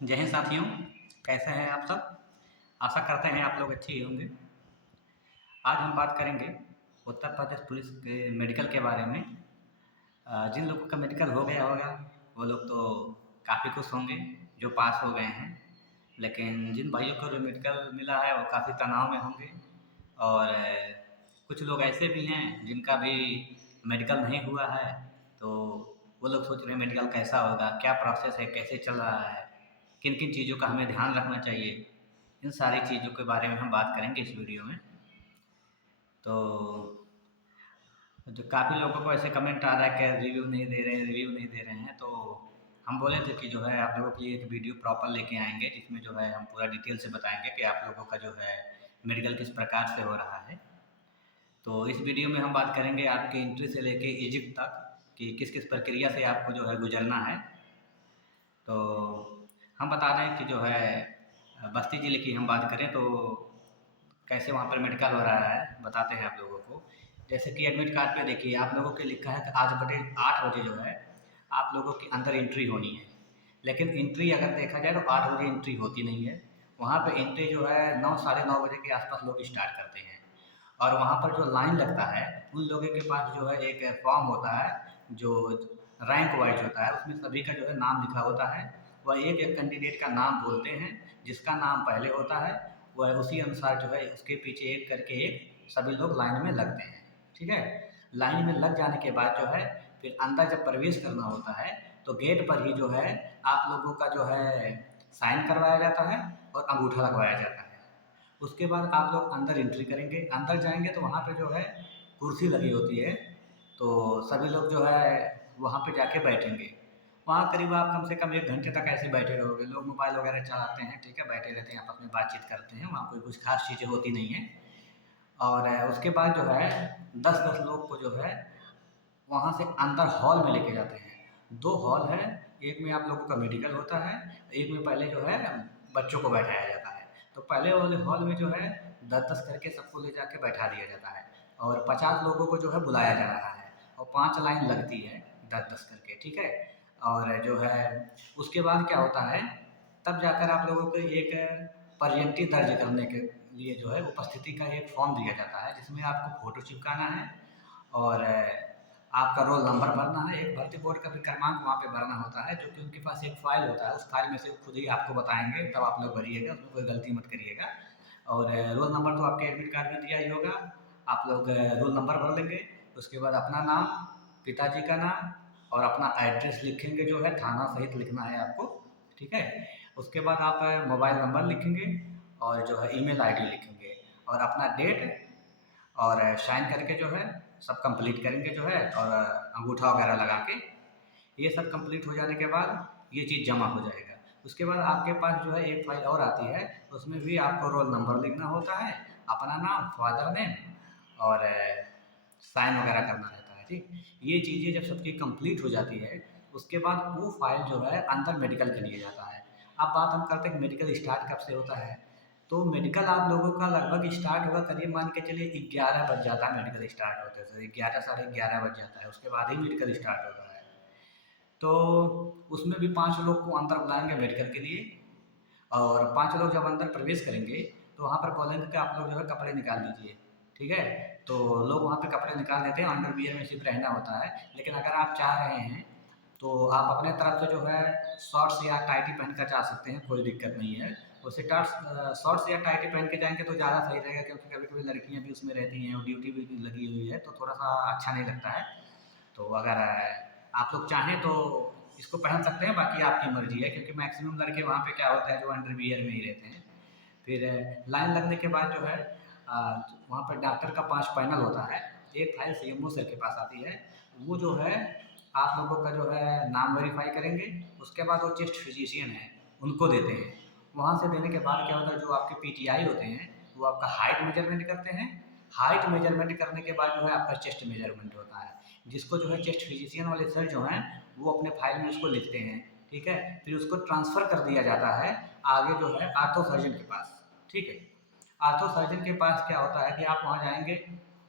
जय हिंद साथियों, कैसे हैं आप सब। आशा करते हैं आप लोग अच्छे ही होंगे। आज हम बात करेंगे उत्तर प्रदेश पुलिस के मेडिकल के बारे में। जिन लोगों का मेडिकल हो गया होगा वो लोग तो काफ़ी खुश होंगे जो पास हो गए हैं, लेकिन जिन भाइयों को जो मेडिकल मिला है वो काफ़ी तनाव में होंगे। और कुछ लोग ऐसे भी हैं जिनका भी मेडिकल नहीं हुआ है, तो वो लोग सोच रहे हैं मेडिकल कैसा होगा, क्या प्रोसेस है, कैसे चल रहा है, किन किन चीज़ों का हमें ध्यान रखना चाहिए। इन सारी चीज़ों के बारे में हम बात करेंगे इस वीडियो में। तो जो काफ़ी लोगों को ऐसे कमेंट आ रहा है कि रिव्यू नहीं दे रहे हैं, रिव्यू नहीं दे रहे हैं, तो हम बोले थे कि जो है आप लोगों के लिए एक वीडियो प्रॉपर लेके आएंगे जिसमें जो है हम पूरा डिटेल से बताएंगे कि आप लोगों का जो है मेडिकल किस प्रकार से हो रहा है। तो इस वीडियो में हम बात करेंगे आपके एंट्री से लेके एग्जिट तक कि किस किस प्रक्रिया से आपको जो है गुजरना है। तो हम बता दें कि जो है बस्ती ज़िले की हम बात करें तो कैसे वहाँ पर मेडिकल हो रहा है बताते हैं आप लोगों को। जैसे कि एडमिट कार्ड पे देखिए आप लोगों के लिखा है कि आज बजे 8 बजे जो है आप लोगों की अंदर एंट्री होनी है, लेकिन एंट्री अगर देखा जाए तो 8 बजे एंट्री होती नहीं है। वहाँ पे एंट्री जो है 9 साढ़े 9 बजे के आसपास लोग स्टार्ट करते हैं। और वहाँ पर जो लाइन लगता है उन लोगों के पास जो है एक फॉर्म होता है जो रैंक वाइज होता है, उसमें सभी का जो है नाम लिखा होता है। वह एक एक कैंडिडेट का नाम बोलते हैं, जिसका नाम पहले होता है वह उसी अनुसार जो है उसके पीछे एक करके एक सभी लोग लाइन में लगते हैं। ठीक है, लाइन में लग जाने के बाद जो है फिर अंदर जब प्रवेश करना होता है तो गेट पर ही जो है आप लोगों का जो है साइन करवाया जाता है और अंगूठा लगवाया जाता है। उसके बाद आप लोग अंदर एंट्री करेंगे, अंदर जाएँगे तो वहाँ पे जो है कुर्सी लगी होती है, तो सभी लोग जो है वहाँ पे जाके बैठेंगे। वहाँ करीब आप कम से कम 1 घंटे तक ऐसे बैठे रहोगे। लोग मोबाइल वगैरह चलाते हैं, ठीक है, बैठे रहते हैं, आपस में बातचीत करते हैं, वहाँ कोई कुछ ख़ास चीज़ें होती नहीं हैं। और उसके बाद जो है 10-10 लोग को जो है वहाँ से अंदर हॉल में लेके जाते हैं। 2 हॉल है, एक में आप लोगों का मेडिकल होता है, एक में पहले जो है बच्चों को बैठाया जाता है। तो पहले वाले हॉल में जो है 10-10 करके सबको ले जाके बैठा दिया जाता है और 50 लोगों को जो है बुलाया जा रहा है और 5 लाइन लगती है 10-10 करके, ठीक है? और जो है उसके बाद क्या होता है, तब जाकर आप लोगों को एक प्रजेंटी दर्ज करने के लिए जो है उपस्थिति का एक फॉर्म दिया जाता है जिसमें आपको फ़ोटो चिपकाना है और आपका रोल नंबर भरना है। एक भर्ती बोर्ड का भी क्रमांक वहाँ पे भरना होता है, जो कि उनके पास एक फ़ाइल होता है, उस फ़ाइल में से खुद ही आपको बताएँगे, तब आप लोग भरिएगा, उसमें कोई गलती मत करिएगा। और रोल नंबर तो आपके एडमिट कार्ड में दिया ही होगा, आप लोग रोल नंबर भर लेंगे। उसके बाद अपना नाम, पिताजी का नाम और अपना एड्रेस लिखेंगे, जो है थाना सहित लिखना है आपको, ठीक है? उसके बाद आप मोबाइल नंबर लिखेंगे और जो है ईमेल आईडी लिखेंगे और अपना डेट और साइन करके जो है सब कंप्लीट करेंगे जो है और अंगूठा वगैरह लगा के ये सब कंप्लीट हो जाने के बाद ये चीज़ जमा हो जाएगा। उसके बाद आपके पास जो है एक फ़ाइल और आती है, उसमें भी आपको रोल नंबर लिखना होता है, अपना नाम, फादर नेम और साइन वगैरह करना रहता है, ठीक? ये चीज़ें जब सबकी कंप्लीट हो जाती है, उसके बाद वो फ़ाइल जो है अंदर मेडिकल के लिए जाता है। अब बात हम करते हैं कि मेडिकल स्टार्ट कब से होता है, तो मेडिकल आप लोगों का लगभग स्टार्ट होगा, करीब मान के चलिए 11 बज जाता है मेडिकल स्टार्ट होते से, 11 साढ़े 11 बज जाता है, उसके बाद ही मेडिकल स्टार्ट होता है। तो उसमें भी 5 लोग को अंदर बुलाएँगे मेडिकल के लिए और 5 लोग जब अंदर प्रवेश करेंगे, तो वहाँ पर बोलेंगे कि आप लोग जो है कपड़े निकाल लीजिए, ठीक है? तो लोग वहाँ पे कपड़े निकाल लेते हैं, अंडरवियर में सिर्फ़ रहना होता है। लेकिन अगर आप चाह रहे हैं, तो आप अपने तरफ से जो है शॉर्ट्स या टाइटी पहन कर जा सकते हैं, कोई दिक्कत नहीं है। वैसे शॉर्ट्स या टाइटी पहन के जाएँगे तो ज़्यादा सही रहेगा, क्योंकि कभी-कभी लड़कियाँ भी उसमें रहती हैं और ड्यूटी भी लगी हुई है, तो थोड़ा-सा अच्छा नहीं लगता है। तो अगर आप लोग चाहें तो इसको पहन सकते हैं, बाकी आपकी मर्ज़ी है, क्योंकि मैक्सिमम लड़के वहाँ पे क्या होता है जो अंडरवियर में ही रहते हैं। फिर लाइन लगने के बाद जो है वहाँ पर डॉक्टर का 5 पैनल होता है। एक फाइल सीएमओ सर के पास आती है, वो जो है आप लोगों का जो है नाम वेरीफ़ाई करेंगे, उसके बाद वो चेस्ट फिजिशियन हैं, उनको देते हैं। वहाँ से देने के बाद क्या होता है, जो आपके पीटीआई होते हैं, वो आपका हाइट मेजरमेंट करते हैं। हाइट मेजरमेंट करने के बाद जो है आपका चेस्ट मेजरमेंट होता है, जिसको जो है चेस्ट फिजिशियन वाले सर जो हैं, वो अपने फाइल में उसको लिखते हैं, ठीक है? फिर उसको ट्रांसफ़र कर दिया जाता है आगे जो है आर्थो सर्जन के पास, ठीक है? आर्थो सर्जन के पास क्या होता है कि आप वहाँ जाएँगे,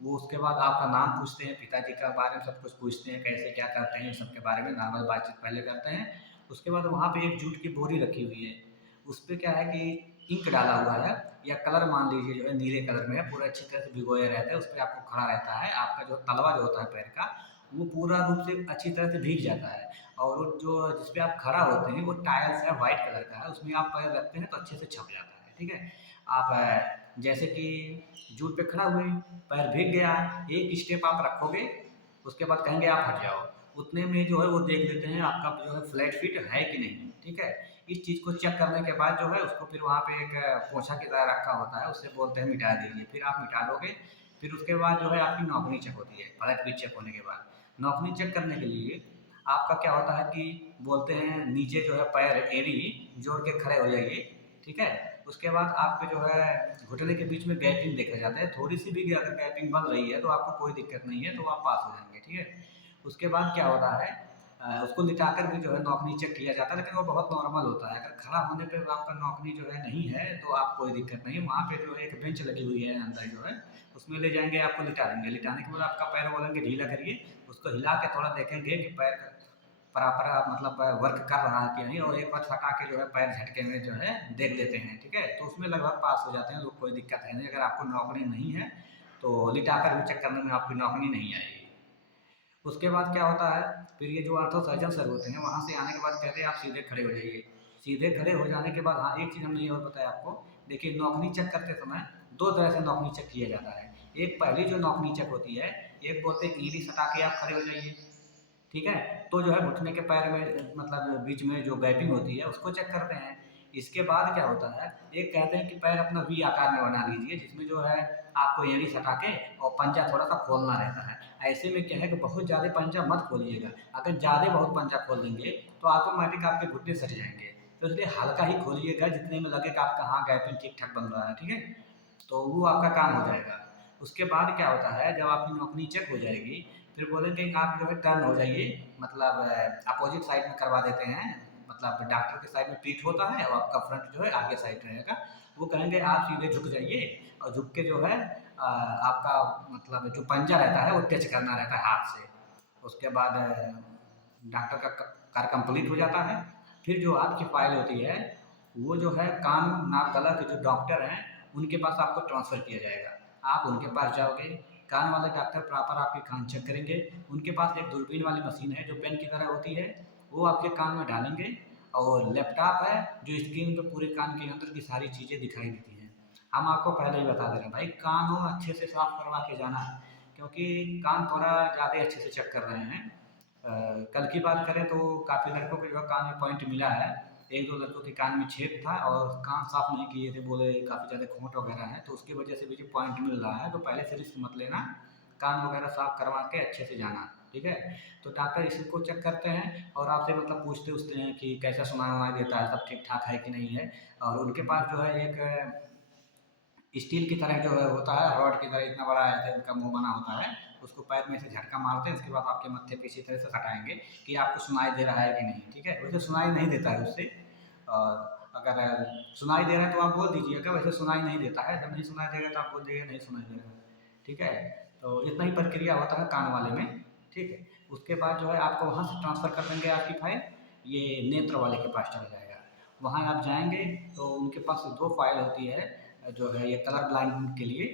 वो उसके बाद आपका नाम पूछते हैं, पिताजी के बारे में सब कुछ पूछते हैं, कैसे क्या करते हैं, इन सब के बारे में नॉर्मल बातचीत पहले करते हैं। उसके बाद वहाँ पे एक जूट की बोरी रखी हुई है, उस पे क्या है कि इंक डाला हुआ है या कलर मान लीजिए जो है नीले कलर में है, पूरा अच्छी तरह से भिगोया रहता है, उस पे आपको खड़ा रहता है, आपका जो तलवा जो होता है पैर का, वो पूरा रूप से अच्छी तरह से भीग जाता है और वो जो जिस पे आप खड़ा होते हैं वो टाइल्स है, व्हाइट कलर का है, उसमें आप पैर रखते हैं तो अच्छे से छप जाता है, ठीक है? आप जैसे कि जूट पे खड़ा हुए, पैर भीग गया, एक स्टेप आप रखोगे, उसके बाद कहेंगे आप हट जाओ, उतने में जो है वो देख लेते हैं आपका जो है फ्लैट फिट है कि नहीं, ठीक है? इस चीज़ को चेक करने के बाद जो है उसको फिर वहाँ पे एक पोंछा की तरह रखा होता है, उससे बोलते हैं मिटा दीजिए, फिर आप मिटा दोगे, फिर उसके बाद जो है आपकी नौकरी चेक होती है, फ्लैट फिट चेक होने के बाद। नौकरी चेक करने के लिए आपका क्या होता है कि बोलते हैं नीचे जो है पैर एड़ी जोड़ के खड़े हो जाइए, ठीक है? उसके बाद आपके जो है घुटने के बीच में गैपिंग देखे जाते हैं, थोड़ी-सी भी अगर गैपिंग बन रही है तो आपको कोई दिक्कत नहीं है, तो आप पास हो जाएँगे, ठीक है? उसके बाद क्या होता है उसको लिटाकर भी जो है नौकरी चेक किया जाता है, लेकिन वो बहुत नॉर्मल होता है। अगर खड़ा होने पे आपका नौकरी जो है नहीं है, तो आप कोई दिक्कत नहीं, वहाँ पे जो है एक बेंच लगी हुई है अंदर जो है, उसमें ले जाएँगे आपको लिटा देंगे। लिटाने के बाद आपका पैर बोलेंगे ढीला करिए, उसको हिला के थोड़ा देखेंगे कि पैर बराबर मतलब वर्क कर रहा है कि नहीं और एक बार सटा के जो है पैर झटके में जो है देख लेते हैं, ठीक है? तो उसमें लगभग पास हो जाते हैं लोग, कोई दिक्कत है नहीं। अगर आपको नौकरी नहीं है, तो लिटाकर भी चेक करने में आपकी नौकरी नहीं आएगी। उसके बाद क्या होता है, फिर ये जो आर्थो सर्जन सर होते हैं, वहाँ से आने के बाद कहते हैं आप सीधे खड़े हो जाइए। सीधे खड़े हो जाने के बाद हाँ, एक चीज़ हमने ये और बताया आपको, देखिए नौकरी चेक करते समय 2 तरह से नौकरी चेक किया जाता है। एक पहली जो नौकरी चेक होती है, एक बोलते हैं ईंट सटा के आप खड़े हो जाइए, ठीक है? तो जो है घुटने के पैर में मतलब बीच में जो गैपिंग होती है उसको चेक करते हैं। इसके बाद क्या होता है, एक कहते हैं कि पैर अपना वी आकार में बना लीजिए जिसमें जो है आपको एड़ी सटा के और पंजा थोड़ा-सा खोलना रहता है। ऐसे में क्या है कि बहुत ज़्यादा पंजा मत खोलिएगा, अगर ज़्यादा बहुत पंजा खोल देंगे तो ऑटोमेटिक आपके घुटने सट जाएँगे। तो इसलिए हल्का ही खोलिएगा जितने में लगे कि आपका हाँ गैपिंग ठीक-ठाक बन रहा है, ठीक है? तो वो आपका काम हो जाएगा। उसके बाद क्या होता है जब आपकी नौकरी चेक हो जाएगी, फिर बोलेंगे कि आप जो है टर्न हो जाइए, मतलब अपोज़िट साइड में करवा देते हैं, मतलब डॉक्टर के साइड में पीठ होता है और आपका फ्रंट जो है आगे साइड रहेगा। वो कहेंगे आप सीधे झुक जाइए और झुक के जो है आपका मतलब जो पंजा रहता है वो टच करना रहता है हाथ से। उसके बाद डॉक्टर का कार्य कंप्लीट हो जाता है। फिर जो आपकी फ़ाइल होती है, वो जो है कान, नाक, गला के जो डॉक्टर हैं, उनके पास आपको ट्रांसफ़र किया जाएगा। आप उनके पास जाओगे, कान वाले डॉक्टर प्रॉपर आपके कान चेक करेंगे। उनके पास एक दूरबीन वाली मशीन है जो पेन की तरह होती है, वो आपके कान में डालेंगे और लैपटॉप है जो स्क्रीन पे पूरे कान के अंदर की सारी चीज़ें दिखाई देती हैं। हम आपको पहले ही बता दे रहे हैं भाई, कान हो अच्छे से साफ़ करवा के जाना है, क्योंकि कान थोड़ा ज़्यादा अच्छे से चेक कर रहे हैं। कल की बात करें तो काफ़ी लड़कों के जो है कान में पॉइंट मिला है। 1-2 लड़कों के कान में छेद था और कान साफ़ नहीं किए थे, बोले काफ़ी ज़्यादा खोट वगैरह है, तो उसकी वजह से भी जो पॉइंट मिल रहा है, तो पहले से रिस्क मत लेना, कान वगैरह साफ़ करवा के अच्छे से जाना, ठीक है? तो डॉक्टर इसको चेक करते हैं और आपसे मतलब पूछते-वूछते हैं कि कैसा सुनाई-वुनाई देता है, सब ठीक-ठाक है कि नहीं है? और उनके पास जो है एक स्टील की तरह जो है होता है, रॉड की तरह इतना बड़ा ऐसे उनका मुँह बना होता है, उसको पैर में से झटका मारते हैं, उसके बाद आपके मत्थे पे इसी तरह से सटाएँगे कि आपको सुनाई दे रहा है कि नहीं, ठीक है? वैसे सुनाई नहीं देता है उससे, और अगर सुनाई दे रहा है तो आप बोल दीजिएगा, वैसे सुनाई नहीं देता है, जब नहीं सुनाई देगा तो आप बोल दीजिएगा नहीं सुनाई दे रहा है, ठीक है? तो इतना ही प्रक्रिया होता है कान वाले में, ठीक है? उसके बाद जो है आपको वहाँ से ट्रांसफ़र कर देंगे आपकी फ़ाइल, ये नेत्र वाले के पास चला जाएगा। वहाँ आप जाएँगे तो उनके पास 2 फ़ाइल होती है जो है ये कलर ब्लाइंड के लिए।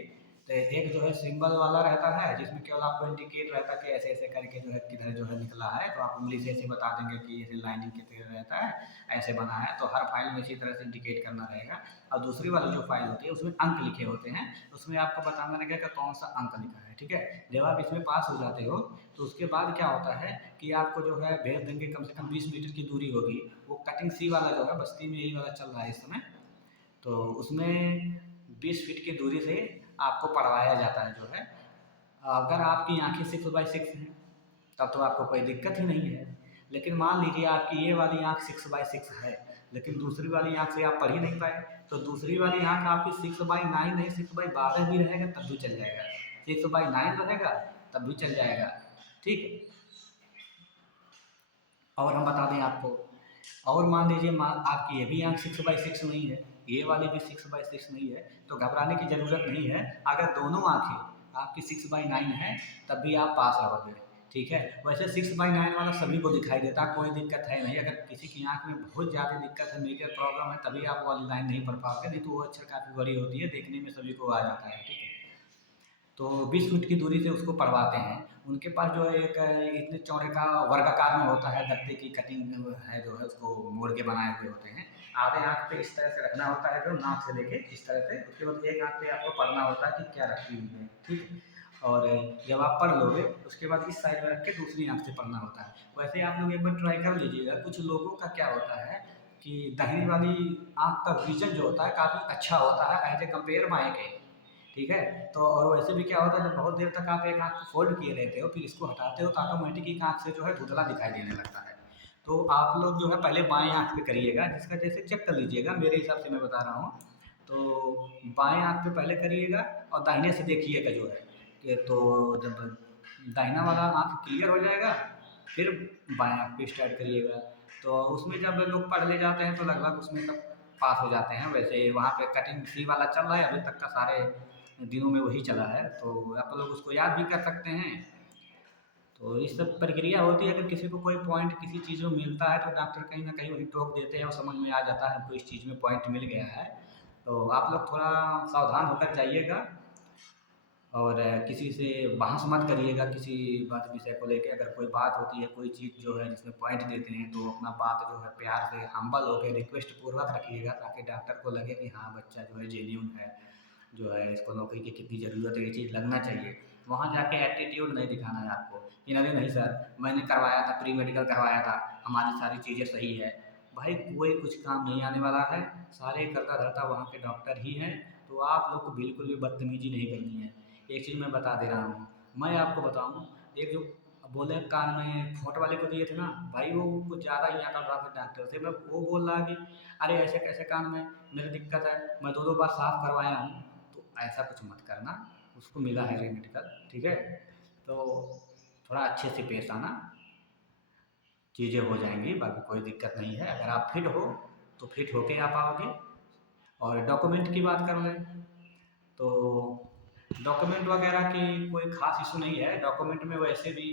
तो एक जो है सिंबल वाला रहता है जिसमें केवल आपको इंडिकेट रहता है कि ऐसे-ऐसे करके जो है किधर जो है निकला है, तो आप उँगली से ऐसे बता देंगे कि ऐसे लाइनिंग की तरह रहता है, ऐसे बना है, तो हर फ़ाइल में इसी तरह से इंडिकेट करना रहेगा। और दूसरी वाली जो फ़ाइल होती है उसमें अंक लिखे होते हैं, उसमें आपको बताना रहेगा कि कौन-सा अंक लिखा है, ठीक है? जब आप इसमें पास हो जाते हो, तो उसके बाद क्या होता है कि आपको जो है भेज देंगे, कम से कम 20 मीटर की दूरी होगी, वो कटिंग सी वाला जो है बस्ती में यही वाला चल रहा है इस समय, तो उसमें 20 फीट की दूरी से आपको पढ़वाया जाता है जो है। अगर आपकी आँखें 6/6 हैं, तब तो आपको कोई दिक्कत ही नहीं है। लेकिन मान लीजिए आपकी ये वाली आँख 6/6 है, लेकिन दूसरी वाली आँख से आप पढ़ ही नहीं पाए, तो दूसरी वाली आँख आपकी 6/9 नहीं 6/12 भी रहेगा तब भी चल जाएगा। 6/9 रहेगा तब भी चल जाएगा, ठीक है? और हम बता दें आपको, और मान लीजिए आपकी ये भी आँख 6/6 नहीं है, ये वाली भी 6/6 नहीं है, तो घबराने की ज़रूरत नहीं है। अगर दोनों आँखें आपकी 6/9 है, तब भी आप पास रहोगे। ठीक है। वैसे 6/9 वाला सभी को दिखाई देता है, कोई दिक्कत है नहीं। अगर किसी की आँख में बहुत ज़्यादा दिक्कत है, मेजर प्रॉब्लम है, तभी आप वो वाली लाइन नहीं पढ़ पाओगे, नहीं तो वो अक्षर काफ़ी बड़ी होती है, देखने में सभी को आ जाता है, ठीक है। तो 20 फीट की दूरी से उसको पढ़वाते हैं। उनके पास जो है एक इतने चौड़े का वर्गाकार में होता है, गत्ते की कटिंग है जो है उसको मोड़ के बनाए हुए होते हैं। आधे आँख पे इस तरह से रखना होता है, जो नाक से लेके इस तरह से, उसके बाद एक आँख पे आपको पढ़ना होता है कि क्या रखी हुई है, ठीक है। और जब आप पढ़ लोगे उसके बाद इस साइड में रख के दूसरी आँख से पढ़ना होता है। वैसे आप लोग एक बार ट्राई कर लीजिएगा। कुछ लोगों का क्या होता है कि दाहिनी वाली आँख का विज़न जो होता है काफ़ी अच्छा होता है एज़ ए कंपेयर बाएँ के। ठीक है? तो और वैसे भी क्या होता है, जब बहुत देर तक आप एक आँख को फ़ोल्ड किए रहते हो, फिर इसको हटाते हो तो ऑटोमेटिक एक आँख से जो है धुंधला दिखाई देने लगता है। तो आप लोग जो है पहले बाएँ आँख पे करिएगा, जिसका जैसे चेक कर लीजिएगा, मेरे हिसाब से मैं बता रहा हूँ। तो बाएँ आँख पे पहले करिएगा और दाहिने से देखिएगा जो है कि तो जब दाहिना वाला आँख क्लियर हो जाएगा, फिर बाएँ आँख पे स्टार्ट करिएगा। तो उसमें जब लोग पढ़ने जाते हैं तो लगभग उसमें सब पास हो जाते हैं। वैसे वहाँ पे कटिंग सी वाला चल रहा है अभी तक का, सारे दिनों में वही चला है, तो आप लोग उसको याद भी कर सकते हैं। तो ये सब प्रक्रिया होती है। अगर किसी को कोई पॉइंट किसी चीज़ में मिलता है तो डॉक्टर कहीं न कहीं वही टोक देते हैं और समझ में आ जाता है हमको इस चीज़ में पॉइंट मिल गया है। तो आप लोग थोड़ा सावधान होकर जाइएगा और किसी से बहस मत करिएगा किसी बात विषय को लेके। अगर कोई बात होती है, कोई चीज़ जो है जिसमें पॉइंट देते हैं, तो अपना बात जो है प्यार से हम्बल होके रिक्वेस्ट पूर्वक रखिएगा, ताकि डॉक्टर को लगे कि हाँ, बच्चा जो है जेन्युइन है, जो है इसको नौकरी की कितनी ज़रूरत है, ये चीज़ लगना चाहिए। वहाँ जाके एटीट्यूड नहीं दिखाना है आपको कि नहीं नहीं सर, मैंने करवाया था, प्री मेडिकल करवाया था, हमारी सारी चीज़ें सही है। भाई कोई कुछ काम नहीं आने वाला है, सारे करता धरता वहाँ के डॉक्टर ही हैं। तो आप लोग को बिल्कुल भी बदतमीजी नहीं करनी है। एक चीज़ मैं बता दे रहा हूँ, मैं आपको बताऊँ, एक जो बोले कान में खोट वाले को दिए थे ना, भाई वो कुछ ज़्यादा ही अकड़ रहा था डॉक्टर से। मैं वो बोल रहा कि अरे ऐसे कैसे कान में, मेरी दिक्कत है, मैं 2-2 बार साफ़ करवाया हूँ। तो ऐसा कुछ मत करना, उसको मिला है रेमेडिकल, ठीक है? तो थोड़ा अच्छे से पेश आना, चीज़ें हो जाएँगी, बाकी कोई दिक्कत नहीं है। अगर आप फिट हो, तो फिट होके आ पाओगे। और डॉक्यूमेंट की बात कर लें, तो डॉक्यूमेंट वगैरह की कोई ख़ास इश्यू नहीं है। डॉक्यूमेंट में वैसे भी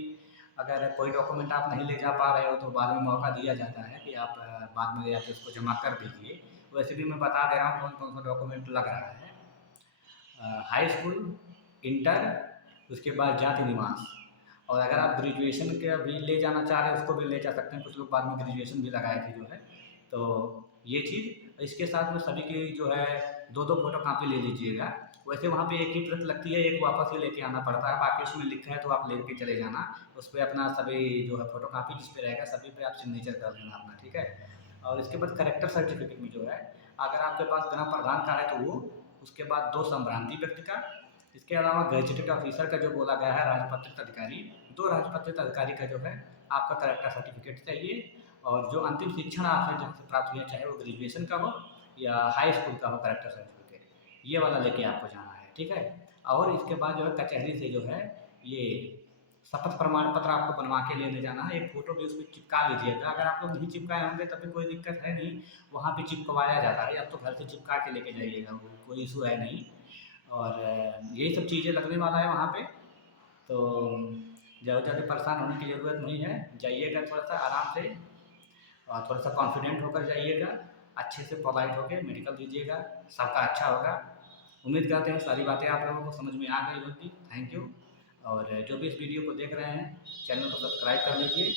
अगर कोई डॉक्यूमेंट आप नहीं ले जा पा रहे हो तो बाद में मौका दिया जाता है कि आप बाद में जाके उसको जमा कर दीजिए। वैसे भी मैं बता दे रहा हूँ कौन-कौन सा डॉक्यूमेंट लग रहा है। हाई स्कूल, इंटर, उसके बाद जाति निवास। और अगर आप ग्रेजुएशन का भी ले जाना चाह रहे हैं उसको भी ले जा सकते हैं। कुछ लोग बाद में ग्रेजुएशन भी लगाए थे जो है। तो ये चीज़ इसके साथ में सभी की जो है 2-2 फ़ोटोकॉपी ले लीजिएगा। वैसे वहाँ पे एक ही प्रत लगती है, एक वापस ही लेके आना पड़ता है, बाकी उसमें लिखा है तो आप लेके चले जाना। उस पे अपना सभी जो है फ़ोटोकॉपी जिस पे रहेगा सभी पे आप सिग्नेचर कर देना अपना, ठीक है? और इसके बाद कैरेक्टर सर्टिफ़िकेट में जो है, अगर आपके पास ग्राम प्रधान का है तो वो, उसके बाद 2 संभ्रांति व्यक्ति का, इसके अलावा गज़ेटेड ऑफ़िसर का जो बोला गया है राजपत्रित अधिकारी, 2 राजपत्रित अधिकारी का जो है आपका कैरेक्टर सर्टिफ़िकेट चाहिए। और जो अंतिम शिक्षण आपने जहाँ से प्राप्त किया, चाहे वो ग्रेजुएशन का हो या हाई स्कूल का हो, कैरेक्टर सर्टिफ़िकेट, ये वाला लेके आपको जाना है, ठीक है? और इसके बाद जो है कचहरी से जो है ये शपथ प्रमाण पत्र आपको बनवा के लेने जाना है। एक फ़ोटो भी उसमें चिपका लीजिएगा। अगर आप लोग नहीं चिपकाए होंगे तब भी कोई दिक्कत है नहीं, वहाँ पे चिपकवाया जाता है। आप तो घर से चिपका के लेके जाइएगा, वो कोई इश्यू है नहीं। और यही सब चीज़ें लगने वाला है वहाँ पे। तो ज़्यादा परेशान होने की ज़रूरत नहीं है। जाइएगा थोड़ा-सा आराम से और थोड़ा-सा कॉन्फिडेंट होकर जाइएगा, अच्छे से पोलाइट होके मेडिकल दीजिएगा, सबका अच्छा होगा। उम्मीद करते हैं सारी बातें आप लोगों को समझ में आ गई होंगी। Thank you. और जो भी इस वीडियो को देख रहे हैं, चैनल को सब्सक्राइब कर लीजिए।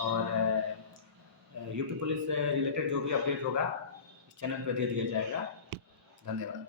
और यूपी पुलिस से रिलेटेड जो भी अपडेट होगा, इस चैनल पे दे दिया जाएगा। धन्यवाद।